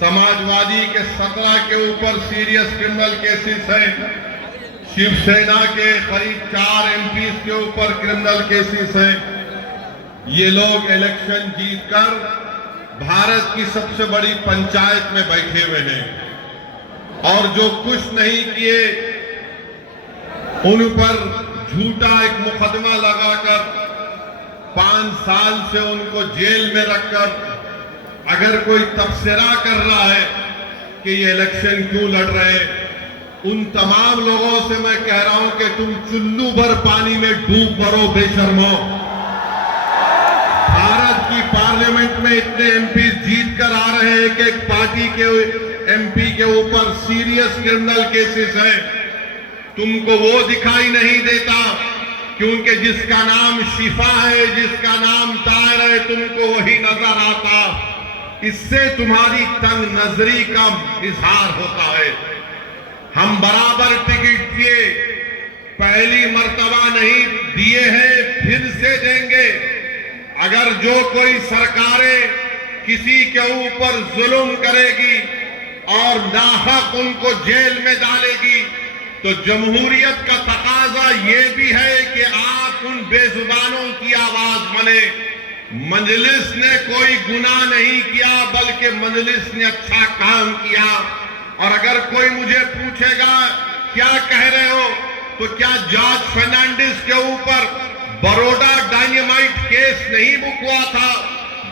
समाजवादी के 17 के ऊपर सीरियस क्रिमिनल केसेस हैं, शिवसेना के करीब 4 एमपीज के ऊपर क्रिमिनल केसेस हैं। ये लोग इलेक्शन जीतकर भारत की सबसे बड़ी पंचायत में बैठे हुए हैं और जो कुछ नहीं किए उन पर झूठा एक मुकदमा लगाकर 5 साल से उनको जेल में रखकर अगर कोई तबसरा कर रहा है कि ये इलेक्शन क्यों लड़ रहे हैं, उन तमाम लोगों से मैं कह रहा हूं कि तुम चुल्लू भर पानी में डूब मरो बेशर्मो। भारत की पार्लियामेंट में इतने एमपी जीत कर आ रहे हैं कि एक पार्टी के एमपी के ऊपर सीरियस क्रिमिनल केसेस हैं, तुमको वो दिखाई नहीं देता क्योंकि जिसका नाम शिफा है, जिसका नाम तायर है, तुमको वही नजर आता। इससे तुम्हारी तंग नजरी का इजहार होता है। हम बराबर टिकट दिए, पहली मर्तबा नहीं दिए हैं, फिर से देंगे। अगर जो कोई सरकारें किसी के ऊपर जुल्म करेगी और नाहक उनको जेल में डालेगी तो जमहूरियत का तकाजा ये भी है कि आप उन बेजुबानों की आवाज बने। मजलिस ने कोई गुनाह नहीं किया बल्कि मजलिस ने अच्छा काम किया। और अगर कोई मुझे पूछेगा क्या कह रहे हो, तो क्या जॉर्ज फर्नांडिस के ऊपर बड़ौदा डायनामाइट केस नहीं बुक हुआ था?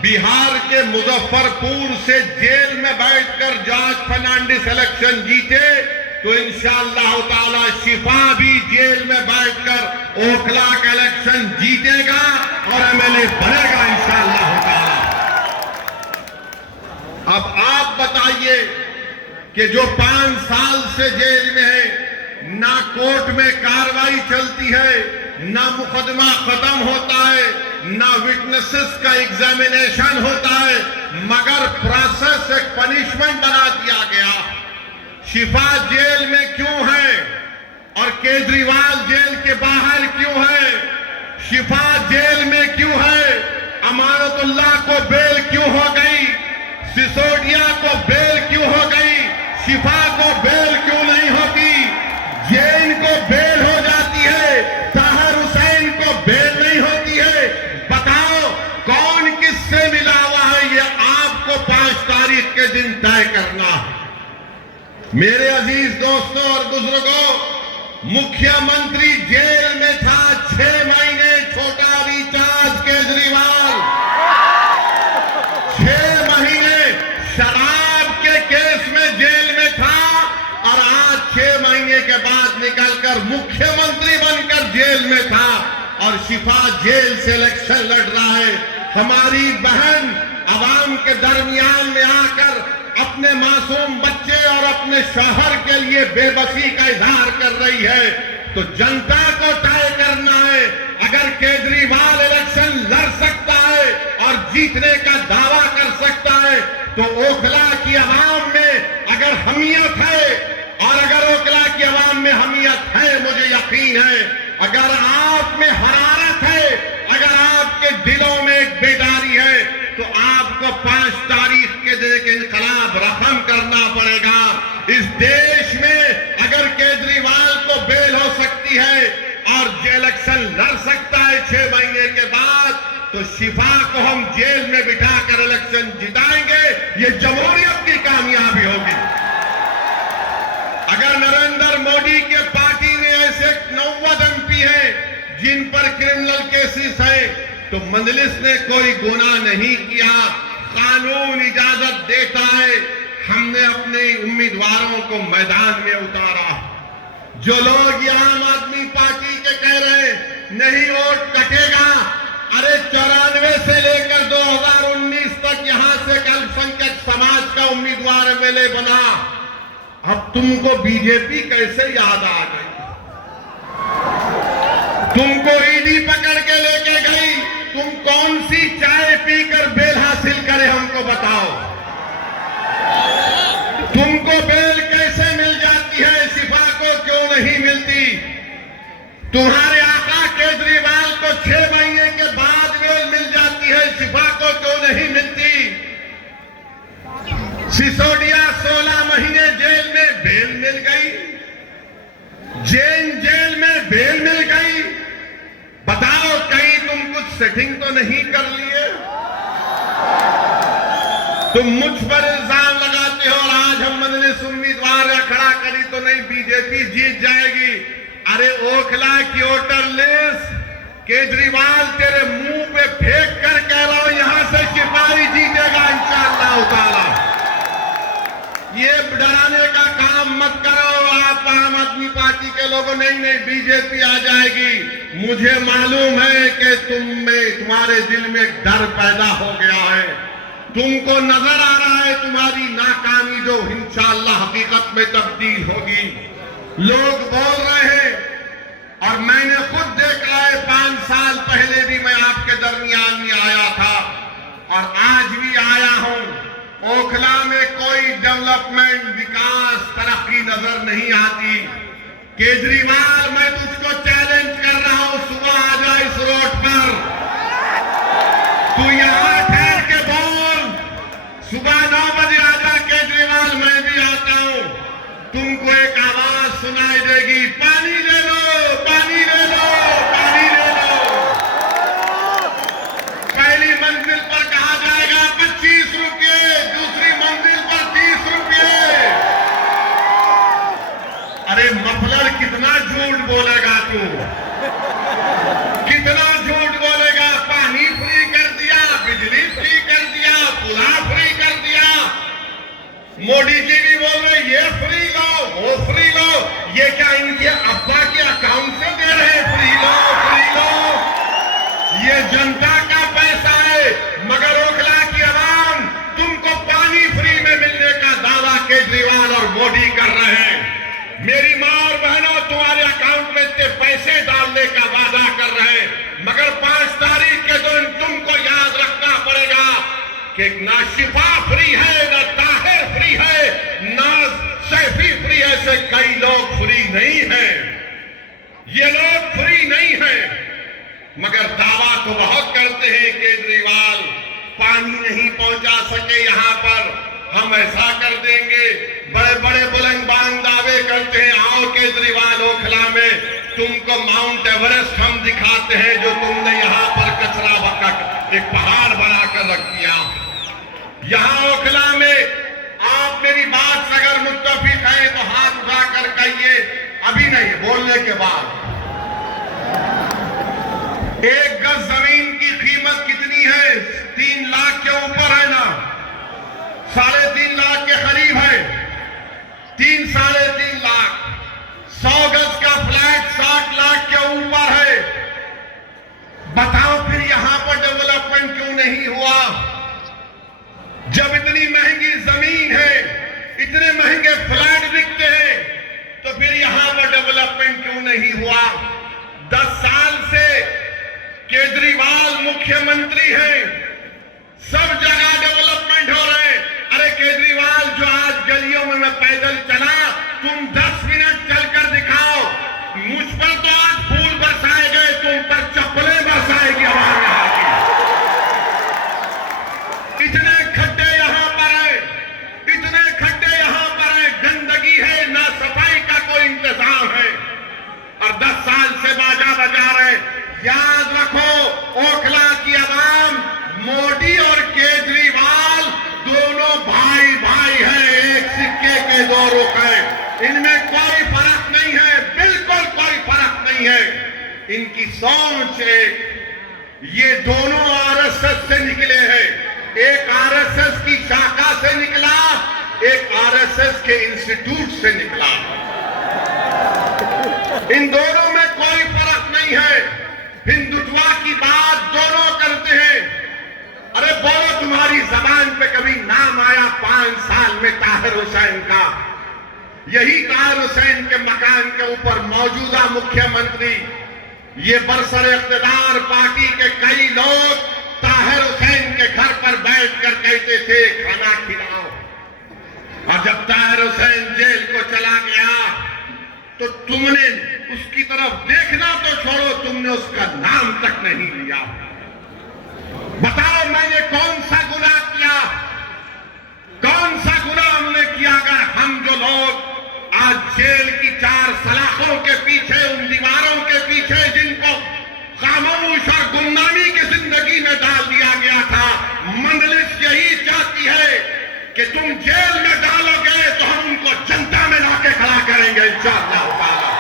बिहार के मुजफ्फरपुर से जेल में बैठकर जॉर्ज फर्नांडिस इलेक्शन जीते तो इंशाअल्लाह ताला शिफा भी जेल में बैठकर ओखला का इलेक्शन जीतेगा और एमएलए बनेगा इंशाअल्लाह ताला। अब आप बताइए कि जो 5 साल से जेल में है, ना कोर्ट में कार्रवाई चलती है, ना मुकदमा खत्म होता है, ना विटनेसेस का एग्जामिनेशन होता है, मगर प्रोसेस एक पनिशमेंट बना दिया गया। शिफा जेल में क्यों है और केजरीवाल जेल के बाहर क्यों है? शिफा जेल में क्यों है? अमानतुल्लाह को बेल क्यों हो गई? सिसोदिया को बेल क्यों हो गई? शिफा को बेल क्यों नहीं होती? जैन को बेल हो जाती है, ताहिर हुसैन को बेल नहीं होती है। बताओ कौन किससे मिला हुआ है? ये आपको 5 तारीख के दिन तय करना है। मेरे अजीज दोस्तों और बुजुर्गों, मुख्यमंत्री जेल में था 6 महीने, छोटा रिचार्ज केजरीवाल 6 महीने शराब के केस में जेल में था और आज 6 महीने के बाद निकलकर मुख्यमंत्री बनकर जेल में था और शिफा जेल से इलेक्शन लड़ रहा है। हमारी बहन आवाम के दरमियान में आकर अपने मासूम बच्चे और अपने शौहर के लिए बेबसी का इजहार कर रही है। तो जनता को तय करना है। अगर केजरीवाल इलेक्शन लड़ सकता है और जीतने का दावा कर सकता है तो ओखला की आवाम में अगर हमीयत है, और अगर ओखला की आवाम में हमीयत है, मुझे यकीन है, अगर आप में हरारत है, अगर आपके दिलों में एक बेदारी है तो आपको 5 तारीख के दिन इनकलाब रकम करना पड़ेगा। इस देश में अगर केजरीवाल को बेल हो सकती है और इलेक्शन लड़ सकता है 6 महीने के बाद, तो शिफा को हम जेल में बिठाकर इलेक्शन जिताएंगे। ये जमहूरियत की कामयाबी होगी। अगर नरेंद्र मोदी के पार्टी में ऐसे 90 एमपी हैं जिन पर क्रिमिनल केसेस है, तो मजलिस ने कोई गुनाह नहीं किया, कानून इजाजत देता है। हमने अपने उम्मीदवारों को मैदान में उतारा। जो लोग ये आम आदमी पार्टी के कह रहे हैं नहीं वोट कटेगा, अरे 94 से लेकर 2019 तक यहां से अल्पसंख्यक समाज का उम्मीदवार एमएलए बना। अब तुमको बीजेपी कैसे याद आ गई? तुमको ईडी पकड़ के लेके गई, तुम कौन सी चाय पीकर बेल हासिल करे हमको बताओ। तुमको बेल कैसे मिल जाती है, शिफा को क्यों नहीं मिलती? तुम्हारे आका केजरीवाल को 6 महीने के बाद बेल मिल जाती है, शिफा को क्यों नहीं मिलती? सिसोदिया 16 महीने जेल में बेल मिल गई, जेल में बेल मिल गई। बताओ कहीं तुम कुछ सेटिंग तो नहीं कर लिए? तुम मुझ पर इल्जाम लगाते हो और आज हम मजलिस उम्मीदवार खड़ा करी तो नहीं बीजेपी जीत जाएगी। अरे ओखला की वोटर लिस्ट केजरीवाल तेरे मुंह पे फेंक कर कह रहा हूं यहां से सिपाही जीतेगा इंशाअल्लाह ताला। ये डराने का काम मत करो आप आम आदमी पार्टी के लोगों। नहीं बीजेपी आ जाएगी। मुझे मालूम है कि तुम्हारे दिल में एक डर पैदा हो गया है। तुमको नजर आ रहा है तुम्हारी नाकामी जो इंशाअल्लाह हकीकत में तब्दील होगी। लोग बोल रहे हैं और मैंने खुद देखा है 5 साल पहले भी मैं आपके दरमियान में आया था और आज भी आया हूं। ओखला में कोई डेवलपमेंट, विकास, तरक्की नजर नहीं आती। केजरीवाल मैं तुझको चैलेंज कर रहा हूं, सुबह आ जा इस रोड पर, तू यहां ठहर के बोल, सुबह 9 बजे आ जा केजरीवाल, मैं भी आता हूं। तुमको एक आवाज सुनाई देगी, पानी ले लो, पानी ले लो, पानी ले लो। पहली मंजिल पर कहा जाएगा 25 रुपये, दूसरी मंजिल पर 30 रुपये। अरे मफलर कितना झूठ बोलेगा तू, कितना झूठ बोलेगा। पानी फ्री कर दिया, बिजली फ्री कर दिया, पुला फ्री कर दिया। मोदी जी भी बोल रहे ये फ्री लो, वो फ्री लो। ये क्या इनके अब्बा के अकाउंट से दे रहे हैं? फ्री लो, फ्री लो। ये जनता का पैसा है। मगर ओखला की आवाम तुमको पानी फ्री में मिलने का दावा केजरीवाल और मोदी कर रहे हैं। मेरी मां और बहनों तुम्हारे अकाउंट में इतने पैसे डालने का वादा कर रहे हैं। मगर 5 तारीख के दिन तुमको याद रखना पड़ेगा कि ना शिफा फ्री है, ना ताहिर फ्री है, ना सैफी फ्री है। ऐसे कई लोग फ्री नहीं हैं। ये लोग फ्री नहीं हैं मगर दावा तो बहुत करते हैं केजरीवाल पानी नहीं पहुंचा सके यहां पर, हम ऐसा कर देंगे। बड़े बड़े बुलंदबांग दावे करते हैं। आओ केजरीवाल ओखला में तुमको माउंट एवरेस्ट हम दिखाते हैं जो तुमने यहां पर कचरा बकट एक पहाड़ बनाकर रख दिया। यहां ओखला में आप मेरी बात से अगर मुत्तफिक हैं तो हाथ उठाकर कहिए। अभी नहीं, बोलने के बाद। 1 गज जमीन की कीमत कितनी है? 3 लाख के ऊपर है ना, 3.5 लाख के करीब है। 3 साढ़े 3 लाख। 100 गज का फ्लैट 60 लाख के ऊपर है। बताओ फिर यहां पर डेवलपमेंट क्यों नहीं हुआ? जब इतनी महंगी जमीन है, इतने महंगे फ्लैट बिकते हैं, तो फिर यहां पर डेवलपमेंट क्यों नहीं हुआ? 10 साल से केजरीवाल मुख्यमंत्री हैं, सब जगह डेवलपमेंट हो रहे हैं। अरे केजरीवाल जो आज गलियों में मैं पैदल चला, तुम 10 मिनट चलकर दिखाओ। मुझ पर तो आज फूल बरसाए गए, तुम पर चप्पलें बरसाएगी हमारे यहाँ की। इतने खड्डे यहाँ पर है, इतने खड्डे यहाँ पर है, गंदगी है, ना सफाई का कोई इंतजाम है और 10 साल से बाजा बजा रहे। याद रखो ओखला की आवाम मोदी और केजरीवाल दोनों भाई भाई हैं, एक सिक्के के 2 रुख हैं। इनमें कोई फर्क नहीं है, बिल्कुल कोई फर्क नहीं है। इनकी सोच एक, ये दोनों आरएसएस से निकले हैं। एक आरएसएस की शाखा से निकला, एक आरएसएस के इंस्टीट्यूट से निकला। इन दोनों में कोई फर्क नहीं है। हिंदुत्व की बात दोनों करते हैं। अरे बोलो तुम्हारी जबान पे कभी नाम आया 5 साल में ताहिर हुसैन का? यही ताहिर हुसैन के मकान के ऊपर मौजूदा मुख्यमंत्री, ये बरसर इख्तिदार पार्टी के कई लोग ताहिर हुसैन के घर पर बैठकर कहते थे खाना खिलाओ। और जब ताहिर हुसैन जेल को चला गया तो तुमने उसकी तरफ देखना तो छोड़ो, तुमने उसका नाम तक नहीं लिया। बताओ मैंने कौन सा गुनाह किया? कौन सा जेल की चार सलाखों के पीछे, उन दीवारों के पीछे जिनको खामोश और गुमनामी की जिंदगी में डाल दिया गया था, मंजलिस यही चाहती है कि तुम जेल में डालोगे तो हम उनको जनता में लाके खड़ा करेंगे इंशाअल्लाह ताला।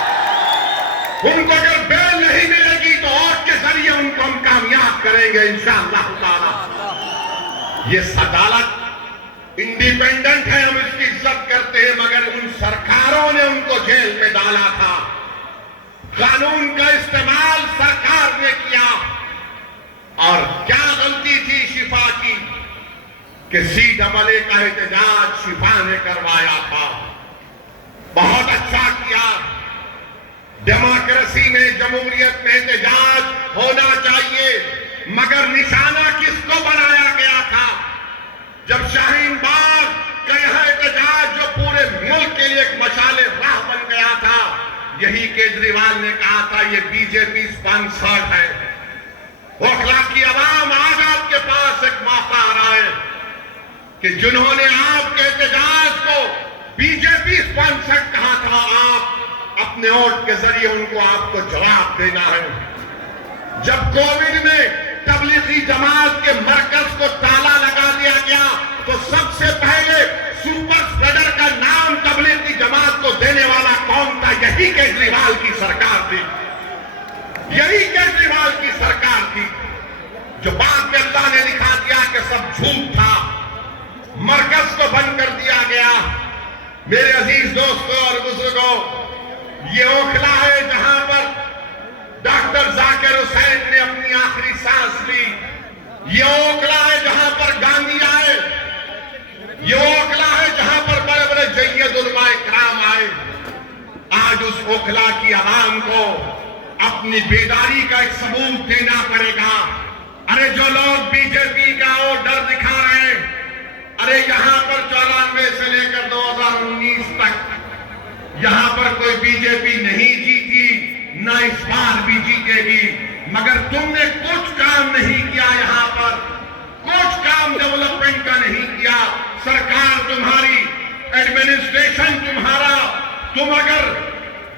उनको अगर बेल नहीं मिलेगी तो वोट के जरिए उनको हम कामयाब करेंगे इंशाअल्लाह ताला। ये अदालत इंडिपेंडेंट है, हम इसकी इज्जत करते हैं, मगर उन सरकारों ने उनको जेल में डाला था। कानून का इस्तेमाल सरकार ने किया। और क्या गलती थी शिफा की कि CAA का एहतजाज शिफा ने करवाया था। बहुत अच्छा किया। डेमोक्रेसी में, जमहूरियत में एहतजाज होना चाहिए, मगर निशाना किसको बनाया गया था? जब शाहीन बाग का यह एहतजाज जो पूरे मुल्क के लिए एक मशाले राह बन गया था, यही केजरीवाल ने कहा था ये बीजेपी स्पॉन्सर्ड है। ओखला की आवाम, आज आपके पास एक मौका आ रहा है कि जिन्होंने आपके एहतजाज को बीजेपी स्पॉन्सर्ड कहा था, आप अपने वोट के जरिए उनको आपको जवाब देना है। जब कोविड में तबलीगी जमात के मरकज को ताला लगा दिया गया तो सबसे पहले सुपर स्प्रेडर का नाम तबलीगी जमात को देने वाला कौन था? यही केजरीवाल की सरकार थी। यही केजरीवाल की सरकार थी जो बाद में अल्लाह ने दिखा दिया कि सब झूठ था, मरकज को बंद कर दिया गया। मेरे अजीज दोस्तों और बुजुर्गों, ये ओखला है जहां पर डॉक्टर जाकिर हुसैन ने अपनी आखिरी सांस ली। ये ओखला है जहां पर गांधी आए। ये ओखला है जहां पर बड़े बड़े जय्यद उलमा इकराम आए। आज उस ओखला की आवाम को अपनी बेदारी का एक सबूत देना पड़ेगा। अरे जो लोग बीजेपी का वो डर दिखा रहे हैं, अरे यहां पर 94 से लेकर 2019 तक यहां पर कोई बीजेपी नहीं जीती, ना इस बार भी जीतेगी, मगर तुमने कुछ काम नहीं किया। यहां पर कुछ काम डेवलपमेंट का नहीं किया। सरकार तुम्हारी, एडमिनिस्ट्रेशन तुम्हारा, तुम अगर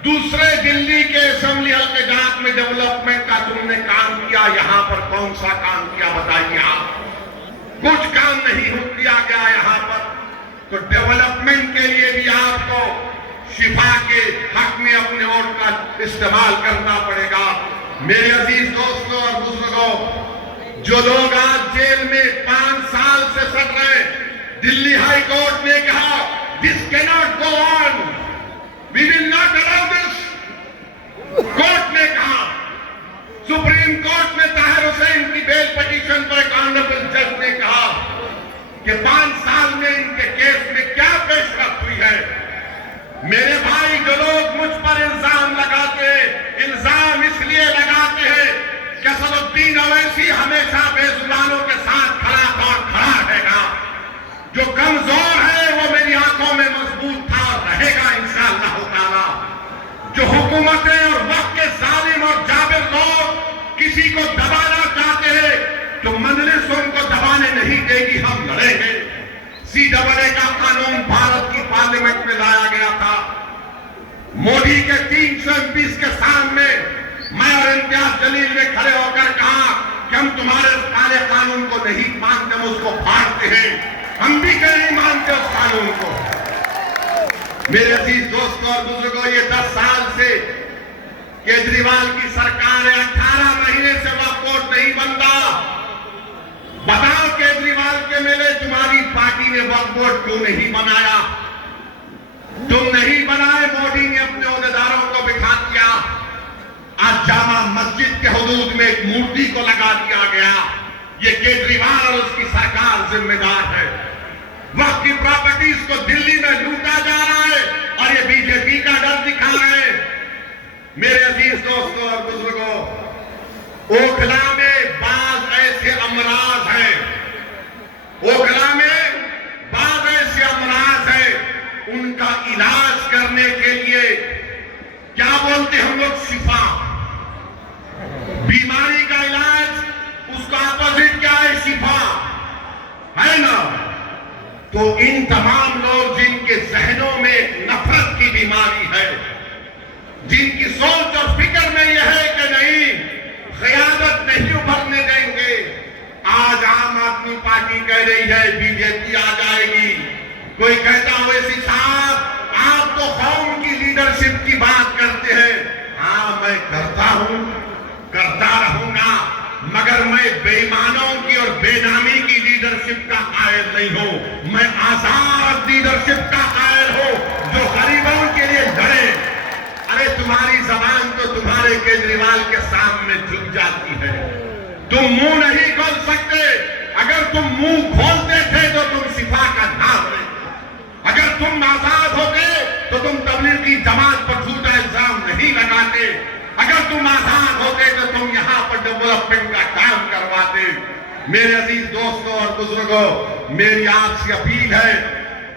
दूसरे दिल्ली के असेंबली हल्के जात में डेवलपमेंट का तुमने काम किया, यहां पर कौन सा काम किया बताइए आप? कुछ काम नहीं किया गया यहां पर। तो डेवलपमेंट के लिए भी आपको शिफा के हक में अपने वोट का इस्तेमाल करना पड़ेगा। मेरे अजीज दोस्तों और बुजुर्गों, जो लोग आज जेल में 5 साल से सड़ रहे, दिल्ली हाई कोर्ट ने कहा this cannot go on, we will not allow this. Court ने कहा, सुप्रीम कोर्ट में ताहिर हुसैन की बेल पिटीशन पर एक ऑनरेबल जज ने कहा कि 5 साल में इनके केस में क्या पेशरफ्त हुई है। मेरे भाई, जो लोग मुझ पर इल्जाम लगाते हैं, इल्जाम इसलिए लगाते हैं कि असदुद्दीन ओवैसी हमेशा बेजुबानों के साथ खड़ा था और खड़ा रहेगा। जो कमजोर है वो मेरी आंखों में मजबूत था और रहेगा इंशाअल्लाह ताला। जो हुकूमतें और वक्त के जालिम और जाबिर लोग किसी को दबाना चाहते हैं तो मंजलिस उनको दबाने नहीं देगी, हम लड़ेंगे। CAA का कानून भारत की पार्लियामेंट में लाया गया था। मोदी के 300 MPs के सामने मैं और इम्तियाज जलील ने खड़े होकर कहा कि हम तुम्हारे काले कानून को नहीं मानते, हम उसको फाड़ते हैं। हम भी कहीं नहीं मानते उस कानून को। मेरे अजीज दोस्तों और बुजुर्गों, ये 10 साल से केजरीवाल की सरकार है। 18 महीने से वह कोर्ट नहीं बनता। बताओ केजरीवाल के मेले तुम्हारी पार्टी ने वक्फ बोर्ड क्यों नहीं बनाया? तुम नहीं बनाए, मोदी ने अपने ओहदेदारों को बिठा दिया। आज जामा मस्जिद के हुदूद में एक मूर्ति को लगा दिया गया। ये केजरीवाल और उसकी सरकार जिम्मेदार है। वक्फ की प्रॉपर्टीज को दिल्ली में लूटा जा रहा है और ये बीजेपी का डर दिखा रहे हैं। मेरे अजीज दोस्तों और बुजुर्गों, ओखला में बाज ऐसे अमराज हैं, ओखला में बाज ऐसे अमराज हैं, उनका इलाज करने के लिए क्या बोलते हम लोग? शिफा। बीमारी का इलाज, उसका अपोजिट क्या है? शिफा, है ना? तो इन तमाम लोग जिनके जहनों में नफरत की बीमारी है, जिनकी सोच और फिक्र में यह है कि नहीं, क़यादत नहीं उभरने देंगे। आज आम आदमी पार्टी कह रही है बीजेपी आ जाएगी। कोई कहता ओवैसी साहब आप तो कौम की लीडरशिप की बात करते हैं। हाँ, मैं करता हूं, करता रहूंगा, मगर मैं बेईमानों की और बेनामी की लीडरशिप का कायल नहीं हूं। मैं आजाद लीडरशिप का कायल हूं जो गरीबों के लिए लड़े। अरे तुम्हारी जबान तो तुम्हारे केजरीवाल के सामने झुक जाती है। तुम मुंह नहीं खोल सकते। अगर तुम मुंह खोलते थे तो तुम सिफा का नाम लेते। अगर तुम आजाद होते तो तुम तबलीग की जमात पर झूठा इल्जाम नहीं लगाते। अगर तुम आजाद होते तो तुम यहां पर डेवलपमेंट का काम करवाते। मेरे अजीज दोस्तों और बुजुर्गों, मेरी आपसे अपील है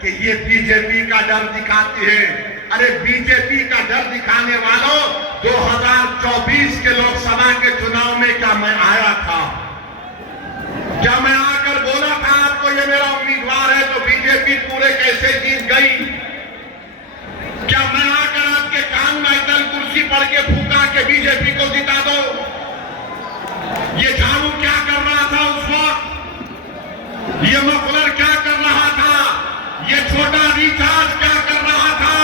कि ये बीजेपी का डर दिखाती है। अरे बीजेपी का डर दिखाने वालों, 2024 के लोकसभा के चुनाव में क्या मैं आया था? क्या मैं आकर बोला था आपको ये मेरा उम्मीदवार है तो बीजेपी पूरे कैसे जीत गई? क्या मैं आकर आपके कान में इतल कुर्सी पड़ के फूका के बीजेपी को जिता दो? ये झाड़ू क्या कर रहा था उस वक्त? ये मफलर क्या कर रहा था? ये छोटा रिचार्ज क्या कर रहा था?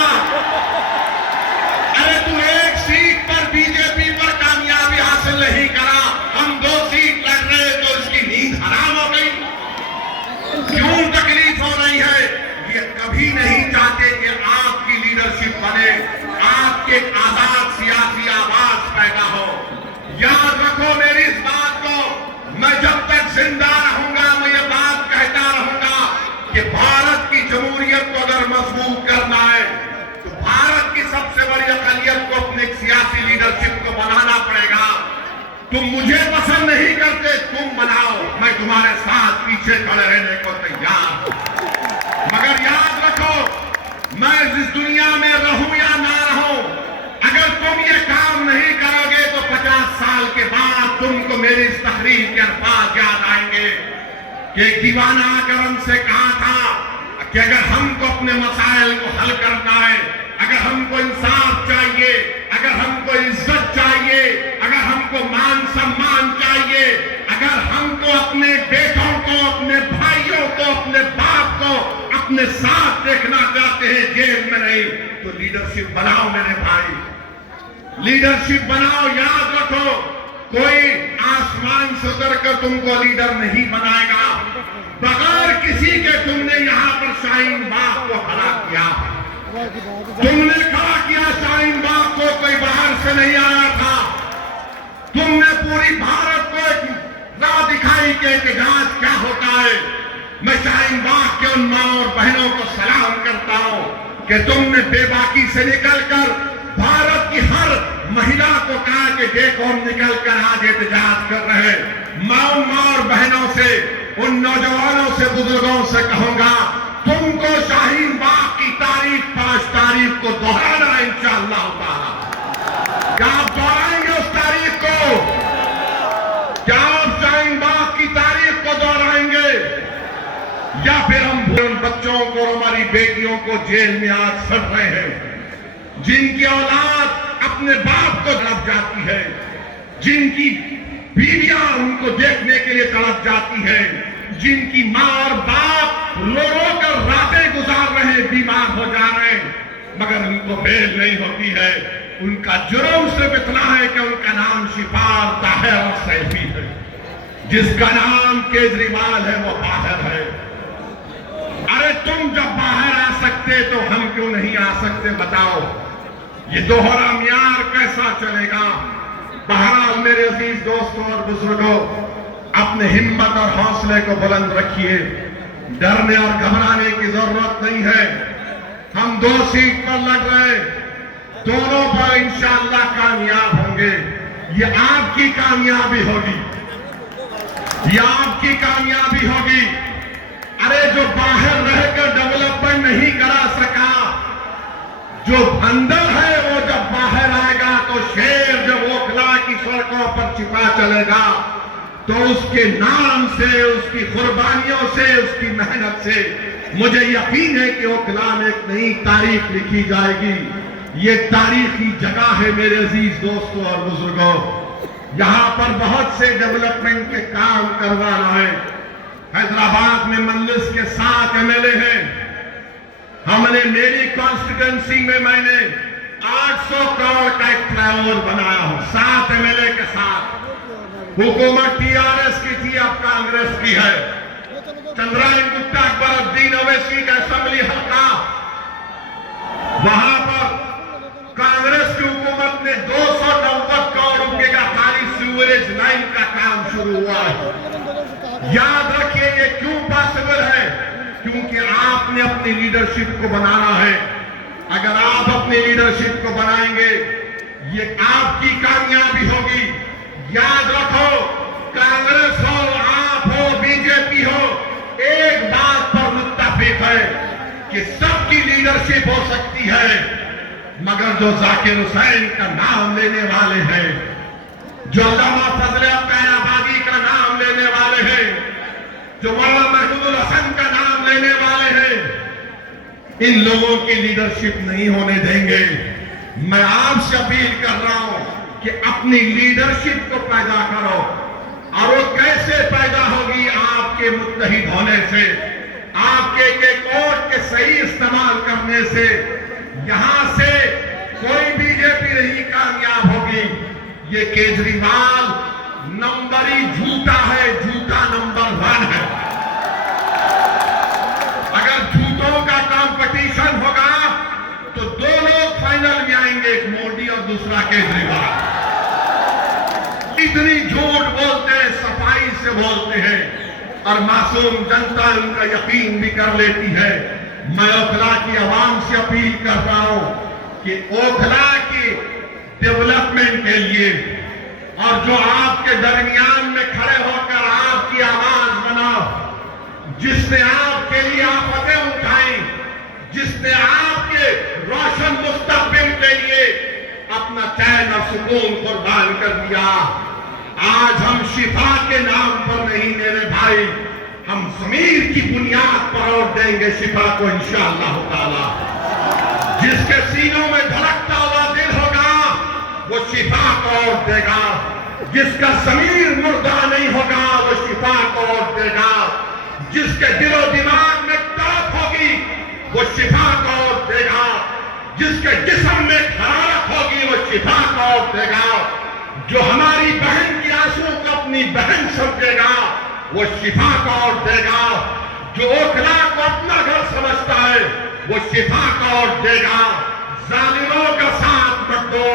अरे तू एक सीट पर बीजेपी पर कामयाबी हासिल नहीं करा, हम 2 सीट लड़ रहे तो इसकी नींद हराम हो गई। क्यों तकलीफ हो रही है? ये कभी नहीं चाहते कि आपकी लीडरशिप बने, आपके आजाद सियासी आवाज पैदा हो। याद रखो मेरी इस बात को, मैं जब तक जिंदा रहूंगा मैं ये बात कहता रहूंगा कि भारत की जमहूरियत को अगर मजबूत करना है तो भारत की सबसे बड़ी अक़लियत को अपने सियासी लीडरशिप को बनाना पड़ेगा। तुम मुझे पसंद नहीं करते, तुम बनाओ, मैं तुम्हारे साथ पीछे खड़े रहने को तैयार हूं। मगर याद रखो, मैं इस दुनिया में रहूं या ना रहूं, अगर तुम ये काम नहीं करोगे तो 50 साल के बाद तुमको मेरी इस तहरीर के अल्फाज याद आएंगे कि एक दीवाना आकर हमसे कहा था कि अगर हमको अपने मसाइल को हल करना है, अगर हमको इंसाफ चाहिए, अगर हमको इज्जत चाहिए, अगर हमको मान सम्मान चाहिए, अगर हमको अपने बेटों को, अपने भाइयों को, अपने बाप को अपने साथ देखना चाहते हैं, जेल में नहीं, तो लीडरशिप बनाओ मेरे भाई, लीडरशिप बनाओ। याद रखो, कोई आसमान से उतर कर तुमको लीडर नहीं बनाएगा। बगैर किसी के तुमने यहां पर शाहीन बाग को खड़ा किया, तुमने खड़ा किया शाहीन बाग को, कोई बाहर से नहीं आया था। तुमने पूरी भारत को एक राह दिखाई कि एहतजाज क्या होता है। मैं शाहीन बाग के उन मां और बहनों को सलाम करता हूं कि तुमने बेबाकी से निकलकर भारत की हर महिला को कहा कि देखो हम निकलकर आज एहतजाज कर रहे हैं। मां और बहनों से, उन नौजवानों से, बुजुर्गों से कहूंगा, तुमको शाहीन बाग की तारीख 5 तारीख को दोहराना है इंशाअल्लाह ताला। क्या आप दोहराएंगे उस तारीख को? क्या आप शाहीन बाग की तारीख को दोहराएंगे या फिर हम उन बच्चों को, हमारी बेटियों को जेल में आज सड़ रहे हैं, जिनकी औलाद अपने बाप को तड़प जाती है, जिनकी बीवियां उनको देखने के लिए तड़प जाती है, जिनकी मां और बाप रो रो कर रातें गुजार रहे हैं, बीमार हो जा रहे हैं, मगर उनको बेल नहीं होती है। उनका जुर्म सिर्फ इतना है कि उनका नाम शिफार, ताहिर और सैफी है। जिसका नाम केजरीवाल है वो बाहर है। अरे तुम जब बाहर आ सकते तो हम क्यों नहीं आ सकते बताओ? ये दोहरा म्यार कैसा चलेगा? बहरहाल मेरे अजीज दोस्तों और बुजुर्गों, अपने हिम्मत और हौसले को बुलंद रखिए। डरने और घबराने की जरूरत नहीं है। हम 2 सीट पर लड़ रहे, दोनों पर इंशाअल्लाह कामयाब होंगे। ये आपकी कामयाबी होगी, ये आपकी कामयाबी होगी। अरे जो बाहर रहकर डेवलपमेंट नहीं करा सका, जो अंदर है वो जब बाहर आएगा तो शेर जब ओखला की सड़कों पर छिपा चलेगा तो उसके नाम से, उसकी कुर्बानियों से, उसकी मेहनत से मुझे यकीन है कि ओखला में एक नई तारीख लिखी जाएगी। ये तारीखी जगह है मेरे अजीज दोस्तों और बुजुर्गों। यहां पर बहुत से डेवलपमेंट के काम करवाना है। हैदराबाद में मजलिस के 7 एमएलए हैं। हमने मेरी कॉन्स्टिट्यूंसी में मैंने 800 करोड़ का एक फ्लाईओवर बनाया हूं 7 एमएलए के साथ। हुकूमत टीआरएस की थी, अब कांग्रेस की है। चंद्रायन गुप्ता अकबरुद्दीन ओवैसी का असेंबली हल्का, वहां पर कांग्रेस की हुकूमत ने 290 करोड़ रुपए का खाली सीवरेज लाइन का काम शुरू हुआ है। याद रखिए ये क्यों पॉसिबल है, क्योंकि आपने अपनी लीडरशिप को बनाना है। अगर आप अपनी लीडरशिप को बनाएंगे ये आपकी कामयाबी होगी। याद रखो, कांग्रेस हो, आप हो, बीजेपी हो, एक बात पर मुत्तफिक है कि सबकी लीडरशिप हो सकती है, मगर जो जाकिर हुसैन का नाम लेने वाले हैं, जो अल्लामा फजले कैराबादी का नाम लेने वाले हैं, जो मौलाना महमूदुल हसन का नाम लेने वाले हैं, इन लोगों की लीडरशिप नहीं होने देंगे। मैं आपसे अपील कर रहा हूं कि अपनी लीडरशिप को पैदा करो, और वो कैसे पैदा होगी? आपके मुत्तहिद होने से, आपके एक वोट के सही इस्तेमाल करने से। यहां से कोई बीजेपी नहीं कामयाब होगी। ये केजरीवाल नंबर ही झूठा है, झूठा नंबर 1 है। अगर झूठों का कंपटीशन होगा तो 2 लोग फाइनल में आएंगे, एक मोदी और दूसरा केजरीवाल। इतनी झूठ बोलते हैं, सफाई से बोलते हैं, और मासूम जनता उनका यकीन भी कर लेती है। मैं ओखला की आवाम से अपील कर रहा हूं कि ओखला की डेवलपमेंट के लिए, और जो आपके दरमियान में खड़े होकर आपकी आवाज बनाओ, जिसने आपके लिए आफतें उठाई, जिसने आपके रोशन मुस्तकबिल के लिए अपना चैन और सुकून कुर्बान कर दिया। आज हम शिफा के नाम पर नहीं मेरे भाई, हम ज़मीर की बुनियाद पर और देंगे शिफा को इंशाअल्लाह ताला। जिसके सीनों में धड़कता हुआ दिल होगा वो शिफा को और देगा। जिसका ज़मीर मुर्दा नहीं होगा वो शिफा को और देगा। जिसके दिलो दिमाग में तड़प होगी वो शिफा को और देगा। जिसके जिस्म में हरारत होगी वो शिफा को और देगा। जो हमारी बहन की आंसू को अपनी बहन समझेगा वो शिफा को और देगा। जो ओखला को अपना घर समझता है वो शिफा को और देगा। जालिमों का साथ मत दो,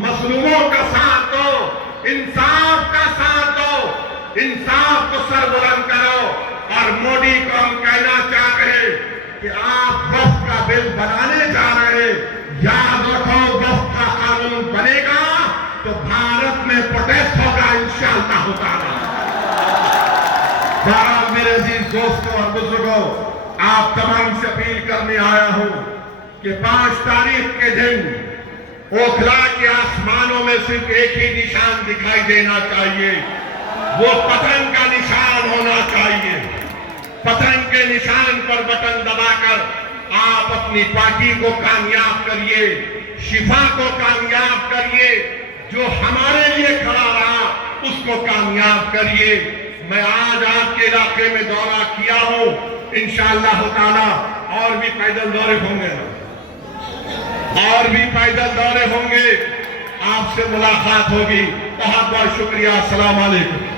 मजलूमों का साथ दो, इंसाफ का साथ दो, इंसाफ को सरबुलंद करो। और मोदी को हम कहना चाह रहे कि आप वक्फ का बिल बनाने जा रहे, याद रखो वक्फ का कानून बनेगा तो भारत में प्रोटेस्ट होगा इंशाअल्लाह ताला। मेरे अजीज दोस्तों और बुजुर्गों, आप तमाम से अपील करने आया हूं कि 5 तारीख के दिन ओखला के आसमानों में सिर्फ एक ही निशान दिखाई देना चाहिए, वो पतंग का निशान होना चाहिए। पतंग के निशान पर बटन दबाकर आप अपनी पार्टी को कामयाब करिए, शिफा को कामयाब करिए, जो हमारे लिए खड़ा रहा उसको कामयाब करिए। मैं आज आपके इलाके में दौरा किया हूं, इंशाअल्लाह ताला और भी पैदल दौरे होंगे, और भी पैदल दौरे होंगे, आपसे मुलाकात होगी। बहुत बहुत शुक्रिया। अस्सलाम वालेकुम।